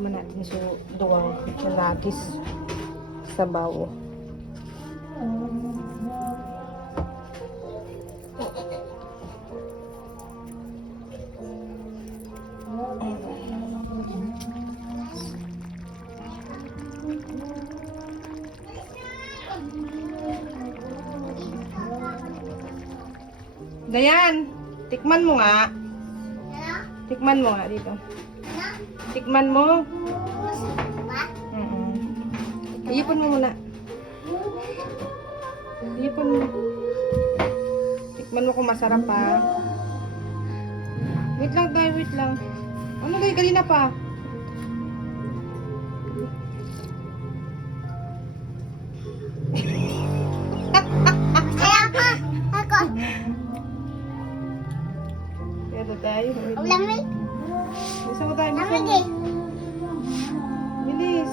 Tikman natin so duwang kalatis sabaw. Dayan, tikman mo nga. Tikman mo nga dito. Tikman mo. Ipon mo muna. Ipon mo. Tikman mo kung masarap pa. Wait lang tayo, wait lang. Ano kayo kanina pa? Kaya tayo. Lamig. Bisa ko tayo. Lamig eh. Bilis.